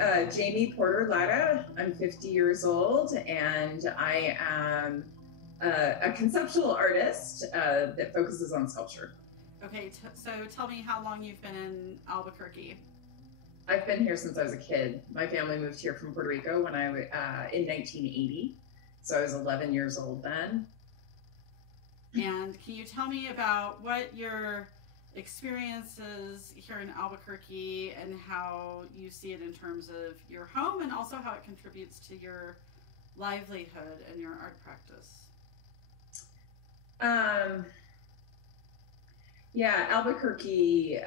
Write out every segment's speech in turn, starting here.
JAMI LARA. I'm 50 years old, and I am a conceptual artist that focuses on sculpture. Okay, so tell me how long you've been in Albuquerque. I've been here since I was a kid. My family moved here from Puerto Rico when in 1980, so I was 11 years old then. And can you tell me about what your experiences here in Albuquerque and how you see it in terms of your home and also how it contributes to your livelihood and your art practice? Yeah, Albuquerque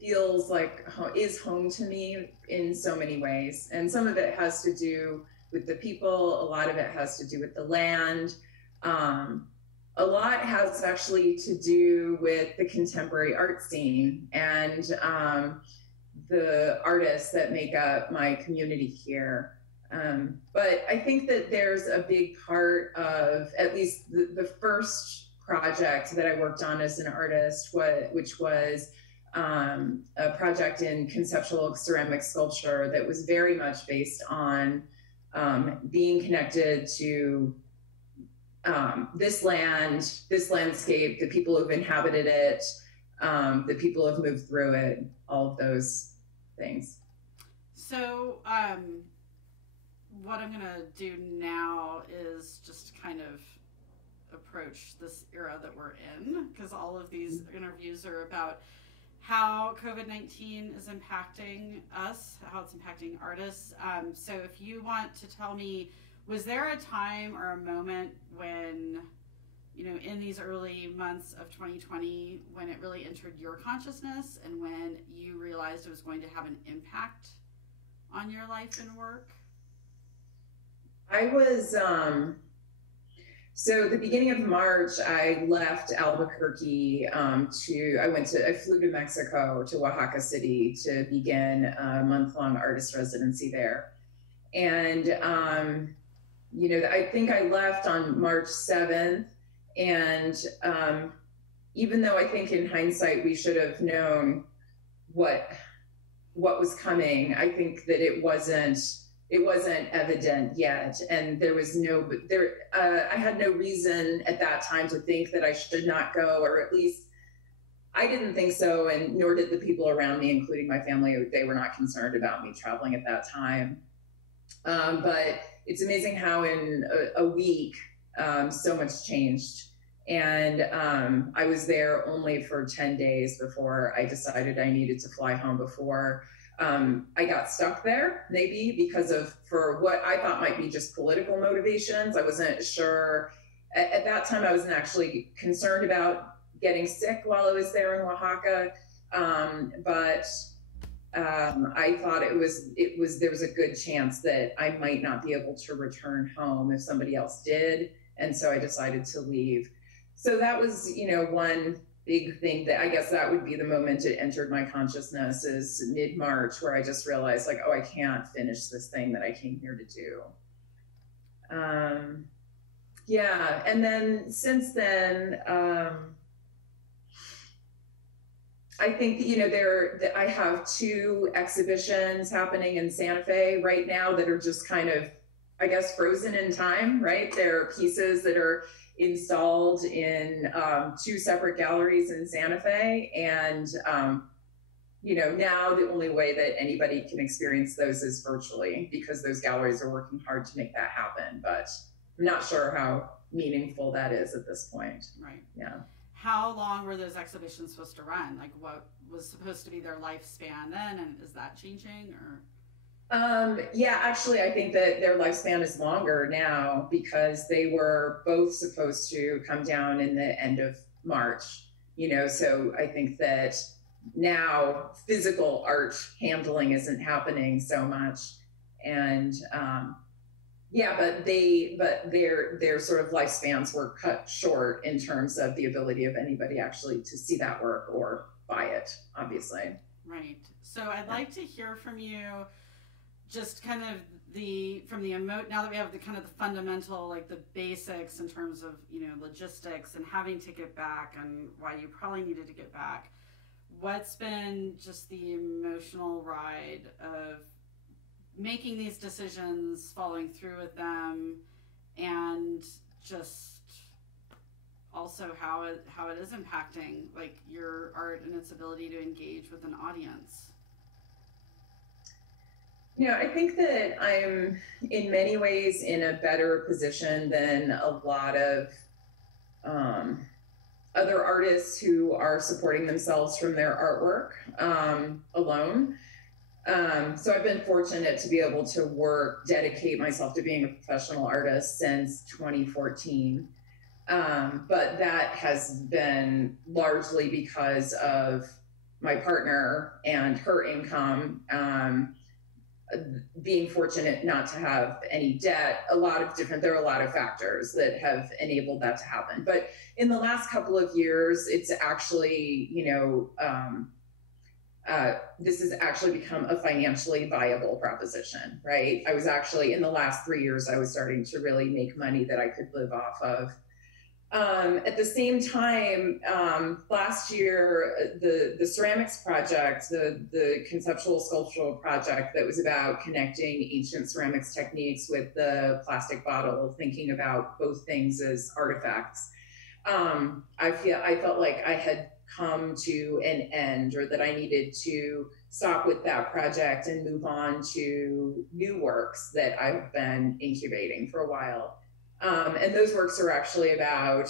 feels like is home to me in so many ways, and some of it has to do with the people. A lot of it has to do with the land. A lot has actually to do with the contemporary art scene and the artists that make up my community here. But I think that there's a big part of at least the first project that I worked on as an artist, which was a project in conceptual ceramic sculpture that was very much based on being connected to this land, this landscape, the people who've inhabited it, the people who've moved through it, all of those things. So what I'm gonna do now is just kind of approach this era that we're in, because all of these interviews are about how COVID-19 is impacting us, how it's impacting artists. So if you want to tell me, was there a time or a moment when, you know, in these early months of 2020, when it really entered your consciousness and when you realized it was going to have an impact on your life and work? I was, so at the beginning of March, I left Albuquerque I flew to Mexico, to Oaxaca City to begin a month-long artist residency there. And, you know, I think I left on March 7th, and even though I think in hindsight we should have known what was coming, I think that it wasn't evident yet, and I had no reason at that time to think that I should not go, or at least I didn't think so, and nor did the people around me, including my family. They were not concerned about me traveling at that time. But it's amazing how in a week so much changed. And I was there only for 10 days before I decided I needed to fly home before I got stuck there, maybe because for what I thought might be just political motivations. I wasn't sure. At that time, I wasn't actually concerned about getting sick while I was there in Oaxaca. But I thought there was a good chance that I might not be able to return home if somebody else did. And so I decided to leave. So that was, you know, one big thing that I guess that would be the moment it entered my consciousness, is mid-March, where I just realized, like, oh, I can't finish this thing that I came here to do. Yeah, and then since then, I think, you know, I have 2 exhibitions happening in Santa Fe right now that are just kind of, I guess, frozen in time, right? They're pieces that are installed in 2 separate galleries in Santa Fe. And, you know, now the only way that anybody can experience those is virtually, because those galleries are working hard to make that happen. But I'm not sure how meaningful that is at this point. Right. Yeah. How long were those exhibitions supposed to run? Like, what was supposed to be their lifespan then, and is that changing, or? Yeah, actually, I think that their lifespan is longer now, because they were both supposed to come down in the end of March, you know, so I think that now physical art handling isn't happening so much. And, yeah, but their sort of lifespans were cut short in terms of the ability of anybody actually to see that work or buy it, obviously. Right. So I'd like to hear from you just kind of now that we have the kind of the fundamental, like the basics in terms of, you know, logistics and having to get back and why you probably needed to get back. what's been just the emotional ride of making these decisions, following through with them, and just also how it is impacting like your art and its ability to engage with an audience? I think that I'm in many ways in a better position than a lot of other artists who are supporting themselves from their artwork alone. So I've been fortunate to be able to dedicate myself to being a professional artist since 2014. But that has been largely because of my partner and her income, being fortunate not to have any debt. There are a lot of factors that have enabled that to happen. But in the last couple of years, it's actually, this has actually become a financially viable proposition, right? I was actually, in the last 3 years, I was starting to really make money that I could live off of. At the same time, last year, the ceramics project, the conceptual sculptural project that was about connecting ancient ceramics techniques with the plastic bottle, thinking about both things as artifacts. I felt like I had come to an end, or that I needed to stop with that project and move on to new works that I've been incubating for a while. And those works are actually about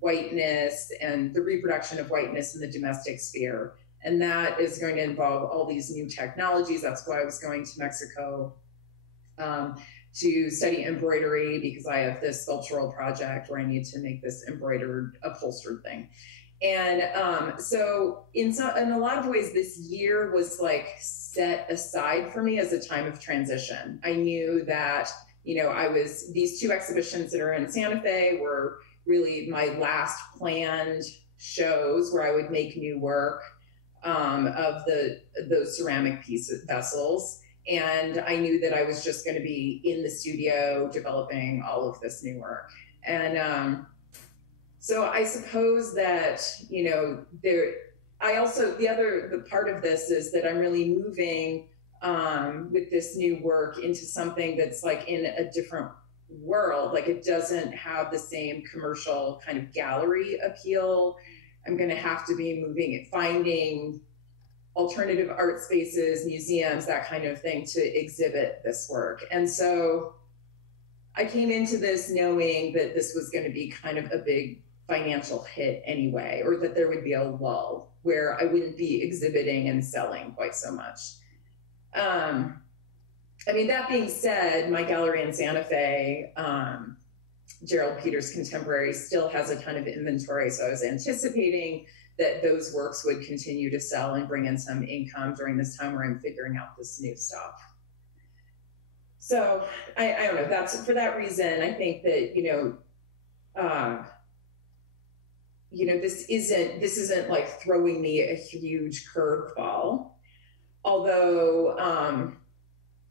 whiteness and the reproduction of whiteness in the domestic sphere. And that is going to involve all these new technologies. That's why I was going to Mexico to study embroidery, because I have this sculptural project where I need to make this embroidered upholstered thing. And so in a lot of ways, this year was like set aside for me as a time of transition. I knew that these two exhibitions that are in Santa Fe were really my last planned shows where I would make new work of those ceramic vessels. And I knew that I was just going to be in the studio developing all of this new work. And so I suppose that, the part of this is that I'm really moving with this new work into something that's like in a different world. Like, it doesn't have the same commercial kind of gallery appeal. I'm going to have to be finding alternative art spaces, museums, that kind of thing to exhibit this work. And so I came into this knowing that this was going to be kind of a big financial hit anyway, or that there would be a lull where I wouldn't be exhibiting and selling quite so much. That being said, my gallery in Santa Fe, Gerald Peters Contemporary, still has a ton of inventory. So I was anticipating that those works would continue to sell and bring in some income during this time where I'm figuring out this new stuff. So I don't know, that's for that reason, I think that, this isn't like throwing me a huge curveball. Although,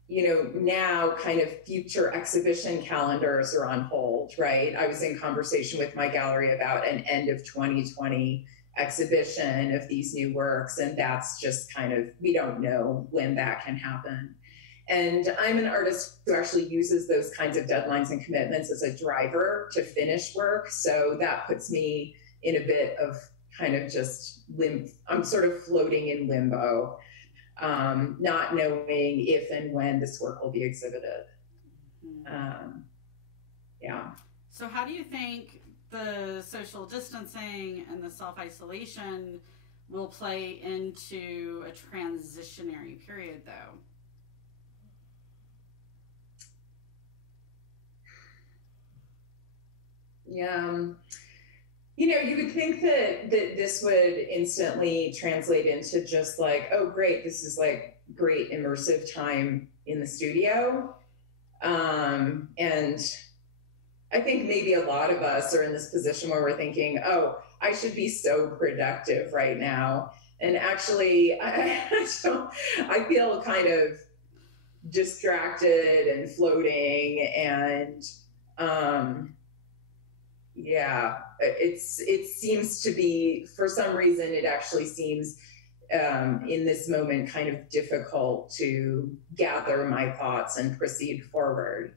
now kind of future exhibition calendars are on hold, right? I was in conversation with my gallery about an end of 2020 exhibition of these new works, and that's just kind of, we don't know when that can happen. And I'm an artist who actually uses those kinds of deadlines and commitments as a driver to finish work. So that puts me in a bit of kind of just I'm sort of floating in limbo. Not knowing if and when this work will be exhibited. Yeah. So how do you think the social distancing and the self-isolation will play into a transitionary period, though? Yeah. You would think that this would instantly translate into just like, oh, great, this is like great immersive time in the studio. And I think maybe a lot of us are in this position where we're thinking, oh, I should be so productive right now. And actually, I feel kind of distracted and floating, and yeah, it seems to be, for some reason, it actually seems in this moment kind of difficult to gather my thoughts and proceed forward.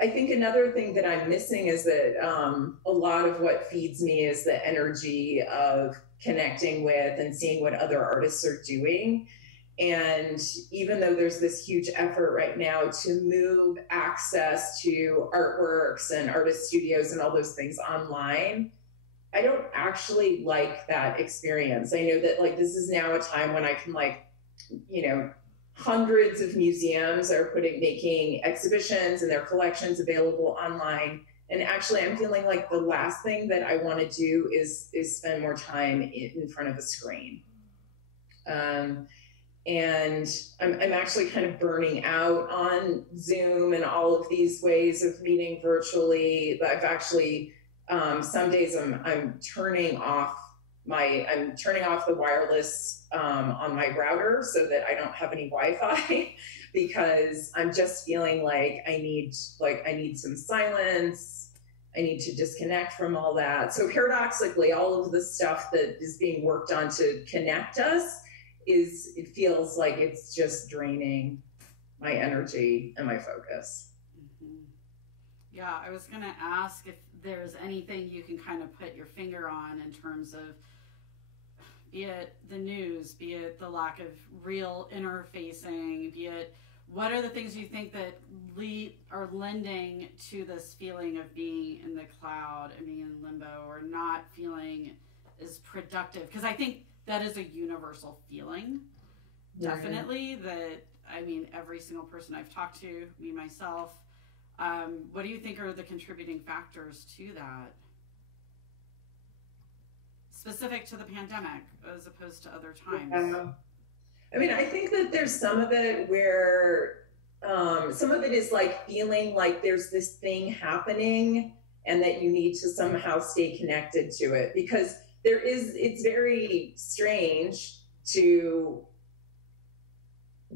I think another thing that I'm missing is that a lot of what feeds me is the energy of connecting with and seeing what other artists are doing. And even though there's this huge effort right now to move access to artworks and artist studios and all those things online, I don't actually like that experience. I know that like this is now a time when I can like, you know, hundreds of museums are making exhibitions and their collections available online. And actually I'm feeling like the last thing that I want to do is spend more time in front of a screen. And I'm actually kind of burning out on Zoom and all of these ways of meeting virtually. I've actually, some days I'm turning off the wireless on my router so that I don't have any Wi-Fi because I'm just feeling like I need some silence. I need to disconnect from all that. So paradoxically, all of the stuff that is being worked on to connect us it feels like it's just draining my energy and my focus. Mm-hmm. Yeah, I was gonna ask if there's anything you can kind of put your finger on in terms of, be it the news, be it the lack of real interfacing, be it what are the things you think that are lending to this feeling of being in the cloud and being in limbo or not feeling as productive? Because I think that is a universal feeling, definitely, that, I mean, every single person I've talked to, me, myself, what do you think are the contributing factors to that? Specific to the pandemic as opposed to other times? I mean, I think that there's some of it where some of it is like feeling like there's this thing happening and that you need to somehow stay connected to it, because it's very strange to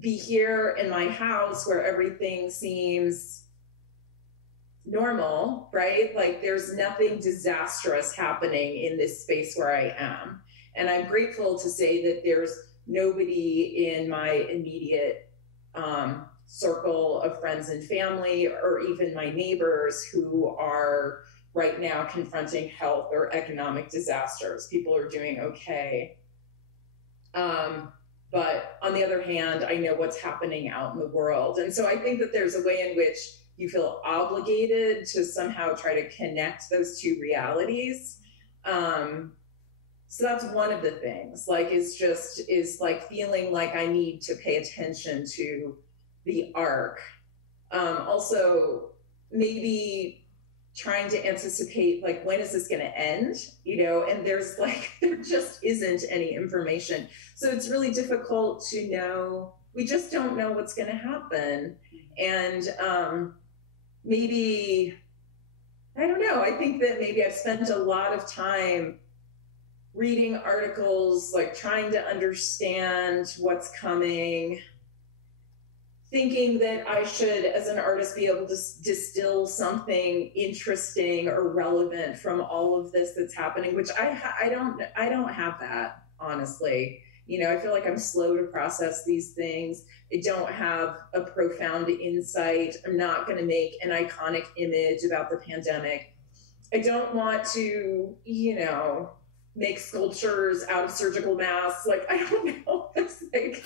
be here in my house where everything seems normal, right? Like there's nothing disastrous happening in this space where I am. And I'm grateful to say that there's nobody in my immediate circle of friends and family, or even my neighbors, who are right now confronting health or economic disasters. People are doing okay. But on the other hand, I know what's happening out in the world. And so I think that there's a way in which you feel obligated to somehow try to connect those two realities. So that's one of the things, like, is like feeling like I need to pay attention to the arc. Also, maybe trying to anticipate, like, when is this going to end, you know, and there just isn't any information. So it's really difficult to know. We just don't know what's going to happen. And maybe, I don't know, I think that maybe I've spent a lot of time reading articles, like trying to understand what's coming, thinking that I should, as an artist, be able to distill something interesting or relevant from all of this that's happening, which I don't have that, honestly. You know, I feel like I'm slow to process these things. I don't have a profound insight. I'm not going to make an iconic image about the pandemic. I don't want to, you know, make sculptures out of surgical masks. Like, I don't know. It's like,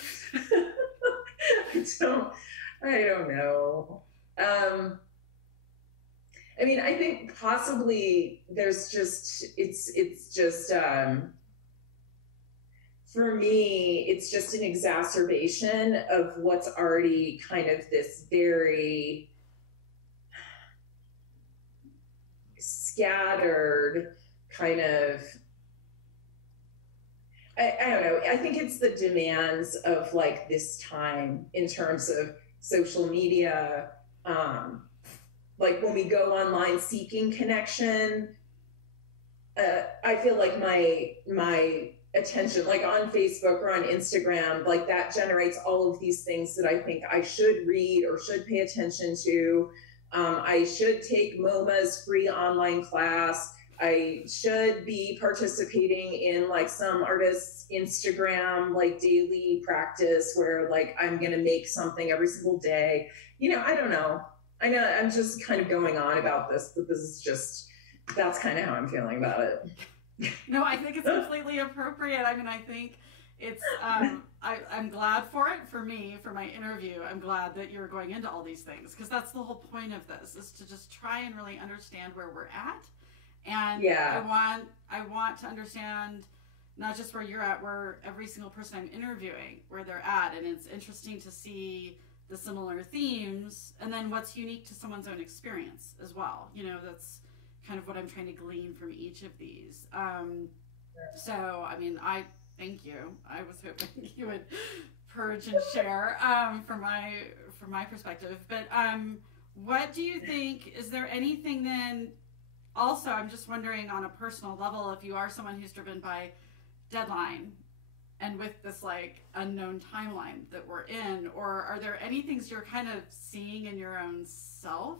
I don't know. I mean, I think possibly there's just, it's just, for me, it's just an exacerbation of what's already kind of this very scattered kind of, I don't know. I think it's the demands of like this time in terms of social media. Like when we go online seeking connection, I feel like my attention, like on Facebook or on Instagram, like that generates all of these things that I think I should read or should pay attention to. I should take MoMA's free online class. I should be participating in like some artist's Instagram, like daily practice where like I'm going to make something every single day. You know, I don't know. I know I'm just kind of going on about this, but this is just, that's kind of how I'm feeling about it. No, I think it's completely appropriate. I mean, I think it's, I'm glad for it. For me, for my interview, I'm glad that you're going into all these things, because that's the whole point of this, is to just try and really understand where we're at. And yeah. I want to understand not just where you're at, where every single person I'm interviewing, where they're at. And it's interesting to see the similar themes and then what's unique to someone's own experience as well. You know, that's kind of what I'm trying to glean from each of these. So, I mean, I thank you. I was hoping you would purge and share from my perspective. But what do you think, is there anything then, also, I'm just wondering on a personal level, if you are someone who's driven by deadline and with this like unknown timeline that we're in, or are there any things you're kind of seeing in your own self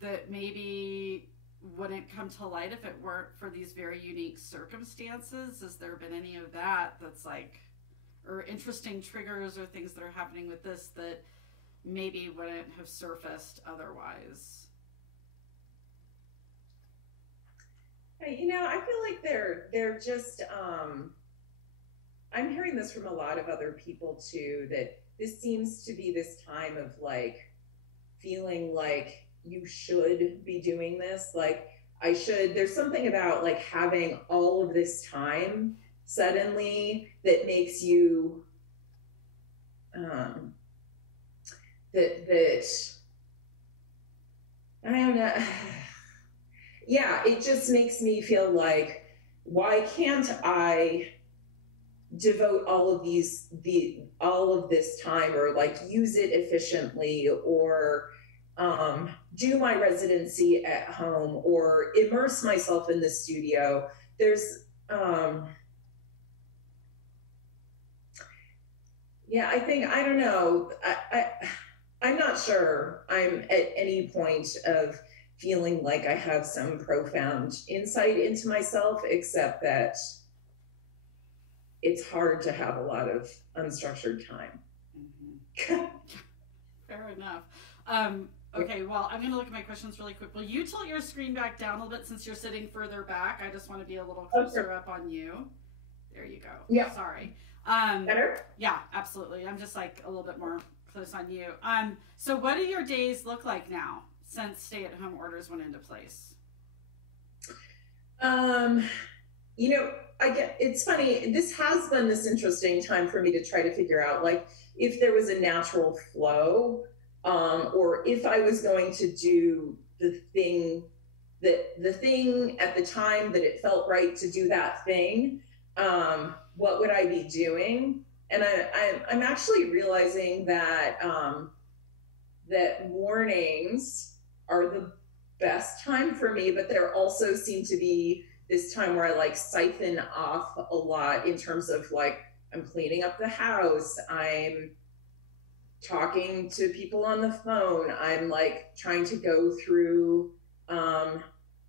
that maybe wouldn't come to light if it weren't for these very unique circumstances? Has there been any of that that's like, or interesting triggers or things that are happening with this that maybe wouldn't have surfaced otherwise? You know, I feel like they're just, I'm hearing this from a lot of other people too, that this seems to be this time of like feeling like you should be doing this. Like there's something about like having all of this time suddenly that makes you, that I don't know. Yeah, it just makes me feel like, why can't I devote all of this time, or like use it efficiently, or do my residency at home, or immerse myself in the studio? There's yeah, I think, I don't know, I'm not sure I'm at any point of feeling like I have some profound insight into myself, except that it's hard to have a lot of unstructured time. Mm-hmm. Fair enough. Okay, well, I'm going to look at my questions really quick. Will you tilt your screen back down a little bit since you're sitting further back? I just want to be a little closer up on you. There you go. Yeah. Sorry. Better? Yeah, absolutely. I'm just like a little bit more close on you. So what do your days look like now since stay-at-home orders went into place? You know, it's funny, this has been this interesting time for me to try to figure out, like, if there was a natural flow, or if I was going to do the thing at the time that it felt right to do that thing, what would I be doing? And I'm actually realizing that that mornings are the best time for me, but there also seem to be this time where I like siphon off a lot in terms of like, I'm cleaning up the house, I'm talking to people on the phone, I'm like trying to go through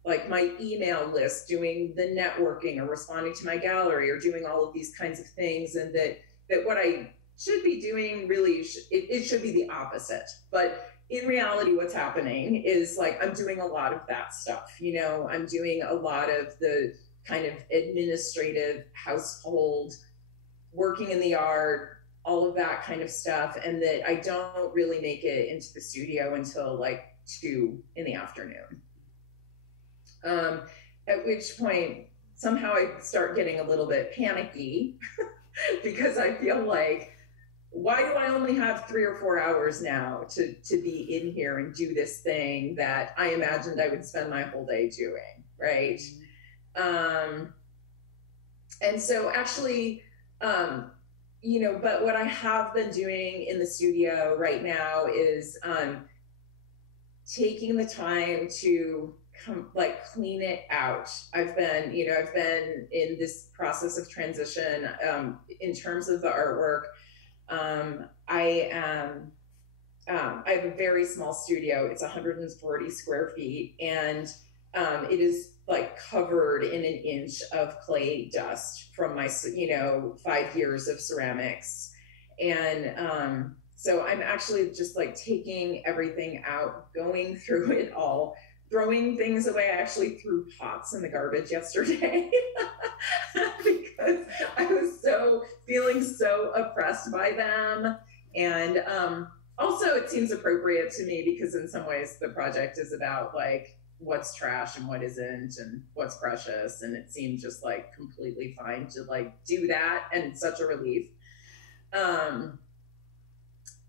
like my email list, doing the networking or responding to my gallery or doing all of these kinds of things. And that what I should be doing really, it should be the opposite. But in reality, what's happening is like, I'm doing a lot of that stuff. You know, I'm doing a lot of the kind of administrative household, working in the art, all of that kind of stuff. And that I don't really make it into the studio until like 2 in the afternoon. At which point somehow I start getting a little bit panicky because I feel like, why do I only have 3 or 4 hours now to be in here and do this thing that I imagined I would spend my whole day doing, right? And so actually, you know, but what I have been doing in the studio right now is taking the time to like clean it out. I've been in this process of transition in terms of the artwork. I have a very small studio. It's 140 square feet, and it is like covered in an inch of clay dust from my, 5 years of ceramics. And so I'm actually just like taking everything out, going through it all, throwing things away. I actually threw pots in the garbage yesterday because I was feeling so oppressed by them. And also it seems appropriate to me because in some ways the project is about like what's trash and what isn't and what's precious. And it seemed just like completely fine to like do that, and such a relief.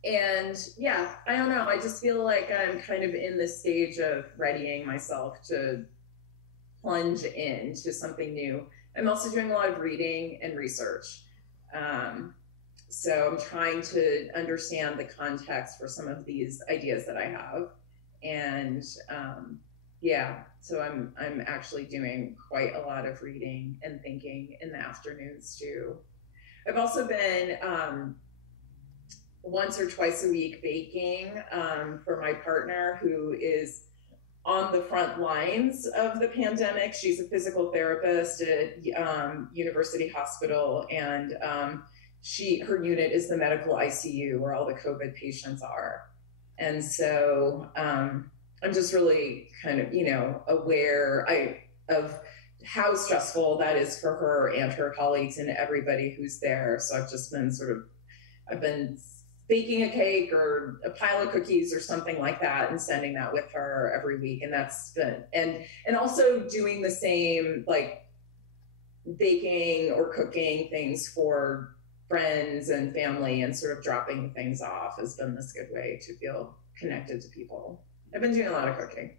And yeah, I don't know. I just feel like I'm kind of in this stage of readying myself to plunge into something new. I'm also doing a lot of reading and research. So I'm trying to understand the context for some of these ideas that I have. And yeah, so I'm actually doing quite a lot of reading and thinking in the afternoons too. I've also been once or twice a week baking for my partner, who is on the front lines of the pandemic. She's a physical therapist at University Hospital, and her unit is the medical ICU where all the COVID patients are. And so I'm just really kind of, aware of how stressful that is for her and her colleagues and everybody who's there. So I've just been I've been baking a cake or a pile of cookies or something like that and sending that with her every week. And that's been, and also doing the same, like baking or cooking things for friends and family and sort of dropping things off has been this good way to feel connected to people. I've been doing a lot of cooking.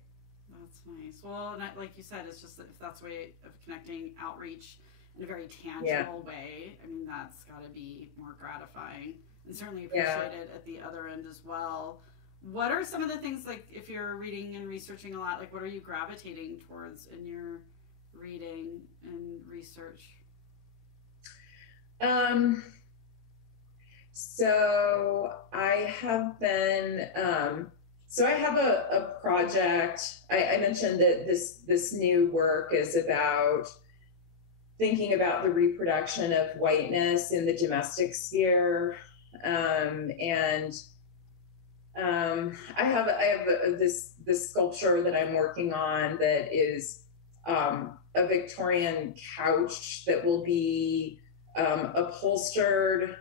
That's nice. Well, and like you said, it's just that if that's a way of connecting, outreach in a very tangible way, I mean, that's got to be more gratifying. And certainly appreciate it at the other end as well. What are some of the things, like if you're reading and researching a lot, like what are you gravitating towards in your reading and research? So I have been, so I have a project. I mentioned that this new work is about thinking about the reproduction of whiteness in the domestic sphere. I have this sculpture that I'm working on that is a Victorian couch that will be upholstered.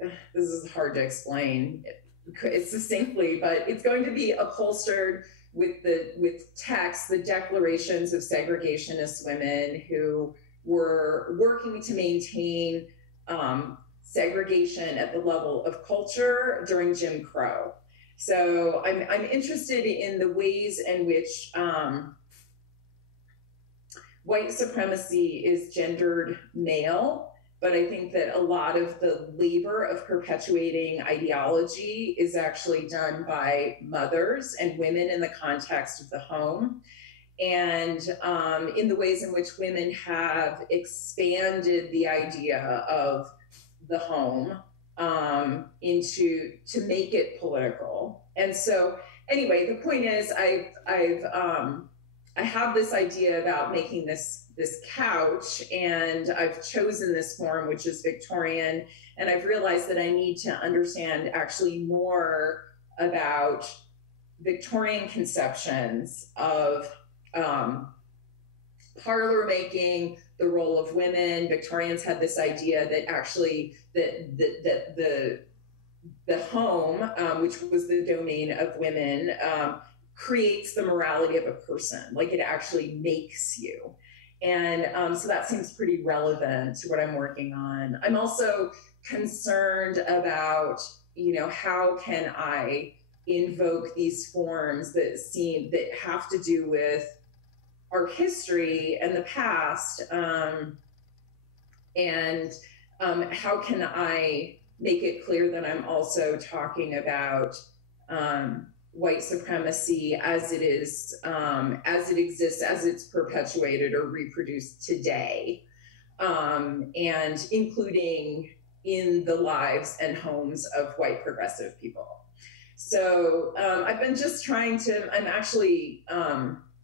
This is hard to explain it succinctly, but it's going to be upholstered with text, the declarations of segregationist women who were working to maintain segregation at the level of culture during Jim Crow. So I'm interested in the ways in which white supremacy is gendered male, but I think that a lot of the labor of perpetuating ideology is actually done by mothers and women in the context of the home. And in the ways in which women have expanded the idea of the home to make it political. And so anyway, the point is I have this idea about making this couch, and I've chosen this form, which is Victorian, and I've realized that I need to understand actually more about Victorian conceptions of parlor making, the role of women. Victorians had this idea that actually that the home, which was the domain of women, creates the morality of a person, like it actually makes you. And so that seems pretty relevant to what I'm working on. I'm also concerned about, how can I invoke these forms that have to do with our history and the past, and how can I make it clear that I'm also talking about white supremacy as it is, as it exists, as it's perpetuated or reproduced today, and including in the lives and homes of white progressive people. So I've been just trying to, I'm actually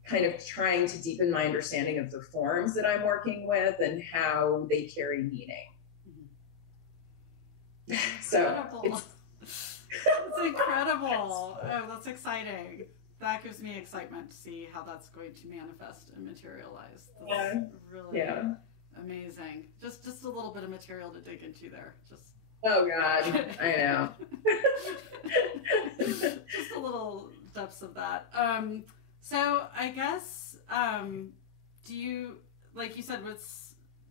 kind of trying to deepen my understanding of the forms that I'm working with and how they carry meaning. So it's incredible. Oh, that's exciting. That gives me excitement to see how that's going to manifest and materialize. That's really amazing. Just a little bit of material to dig into there. Oh God, I know. Just a little depths of that. So I guess, do you, like you said,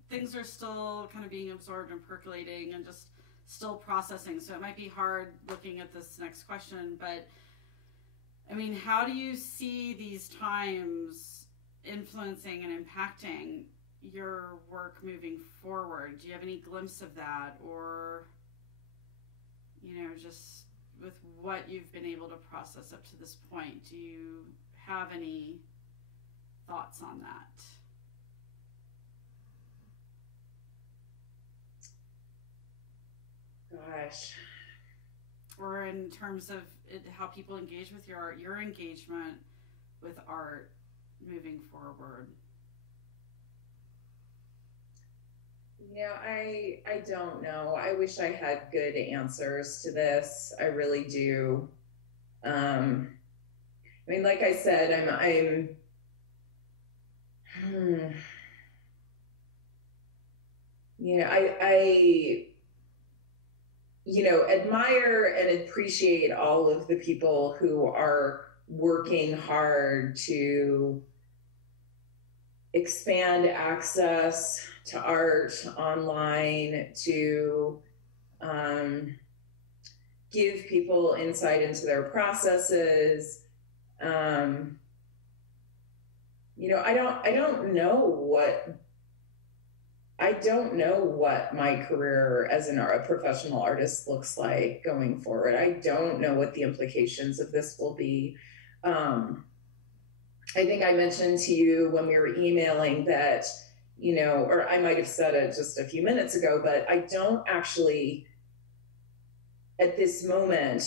things are still kind of being absorbed and percolating and just still processing. So it might be hard looking at this next question, but I mean, how do you see these times influencing and impacting your work moving forward? Do you have any glimpse of that, or, you know, just with what you've been able to process up to this point, do you have any thoughts on that? Gosh. Or in terms of how people engage with your art, your engagement with art moving forward. Yeah, I don't know. I wish I had good answers to this. I really do. I mean, like I said, I admire and appreciate all of the people who are working hard to expand access to art online, to give people insight into their processes. I don't know what my career as a professional artist looks like going forward. I don't know what the implications of this will be. I think I mentioned to you when we were emailing that, or I might have said it just a few minutes ago, but I don't actually at this moment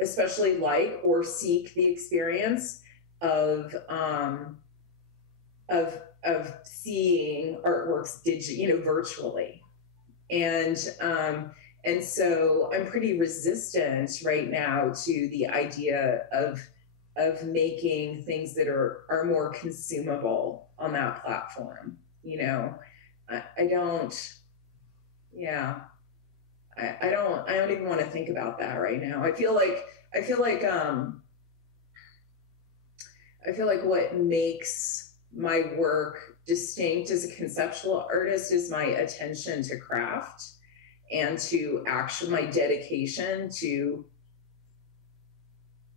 especially or seek the experience of seeing artworks virtually. And so I'm pretty resistant right now to the idea of making things that are more consumable on that platform. I don't even want to think about that right now. I feel like what makes my work distinct as a conceptual artist is my attention to craft and to my dedication to,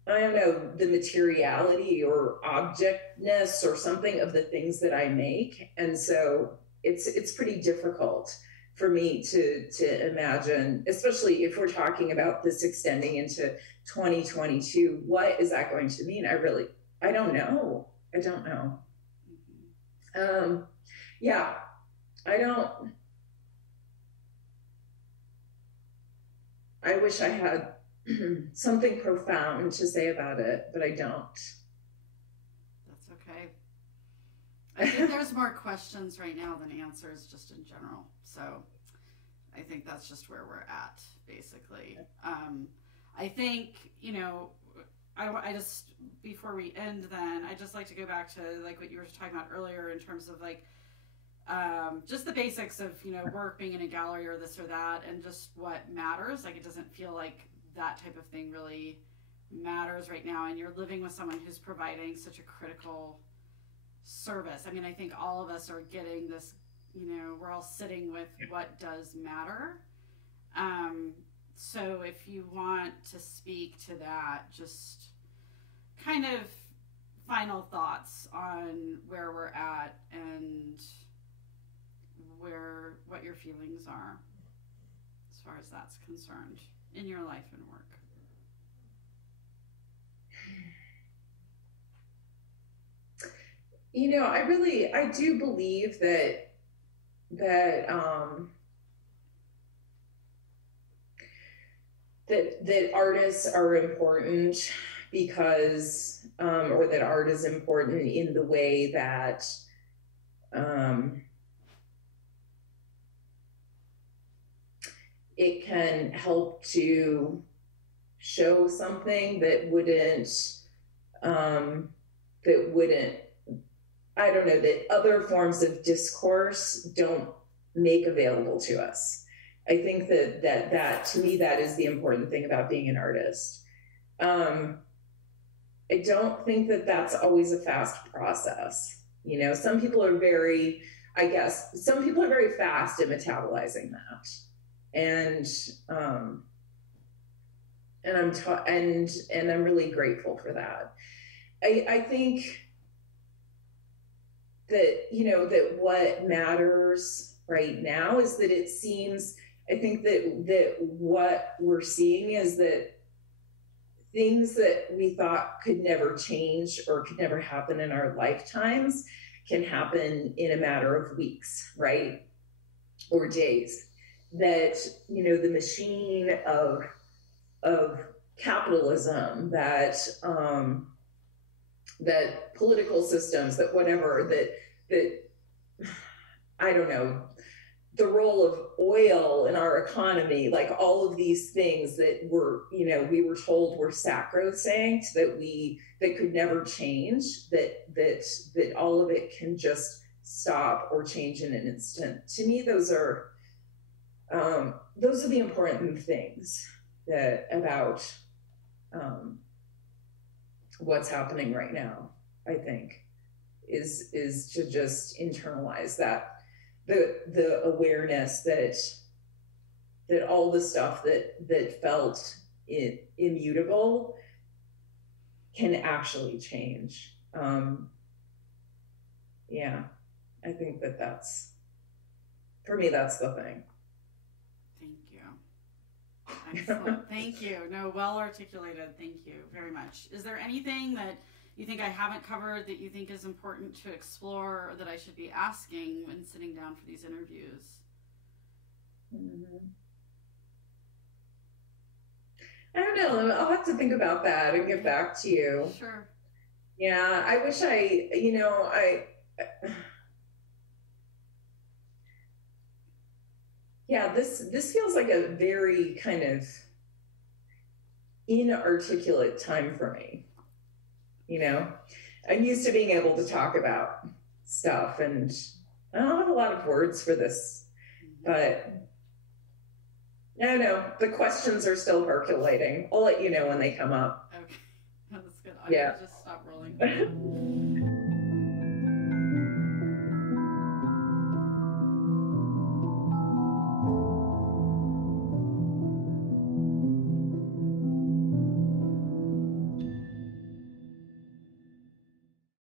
I don't know, the materiality or objectness or something of the things that I make. And so it's pretty difficult for me to imagine, especially if we're talking about this extending into 2022, what is that going to mean? I don't know. I wish I had something profound to say about it, but I don't. That's okay. I think there's more questions right now than answers just in general. So I think that's just where we're at, basically. I think, I just, before we end then, I'd just like to go back to like what you were talking about earlier in terms of like, just the basics of, work being in a gallery or this or that, and just what matters. Like, it doesn't feel like that type of thing really matters right now. And you're living with someone who's providing such a critical service. I mean, I think all of us are getting this, we're all sitting with what does matter. So if you want to speak to that, just kind of final thoughts on where we're at and what your feelings are as far as that's concerned in your life and work. I do believe that artists are important because, or that art is important in the way that, it can help to show something that wouldn't, I don't know, that other forms of discourse don't make available to us. I think that to me, that is the important thing about being an artist. I don't think that that's always a fast process. You know, some people are very, I guess, some people are very fast at metabolizing that. And I'm really grateful for that. I think that, you know, that what matters right now is that it seems, I think that what we're seeing is that things that we thought could never change or could never happen in our lifetimes can happen in a matter of weeks, right? Or days. That, you know, the machine of capitalism, that that political systems, that whatever, that I don't know, the role of oil in our economy, like all of these things that were, you know, we were told were sacrosanct, that could never change, that all of it can just stop or change in an instant. To me, those are the important things that about what's happening right now, I think, is to just internalize that the awareness that all the stuff that felt immutable can actually change. Yeah, I think that's, for me, that's the thing. Thank you. Excellent. Thank you. No, well articulated. Thank you very much. Is there anything that you think I haven't covered that you think is important to explore, or that I should be asking when sitting down for these interviews? I don't know. I'll have to think about that and get back to you. Sure. Yeah, I wish yeah, this feels like a very kind of inarticulate time for me. You know, I'm used to being able to talk about stuff, and I don't have a lot of words for this, but I don't know. The questions are still percolating. I'll let you know when they come up. Okay, that's good. Yeah. I'll just stop rolling.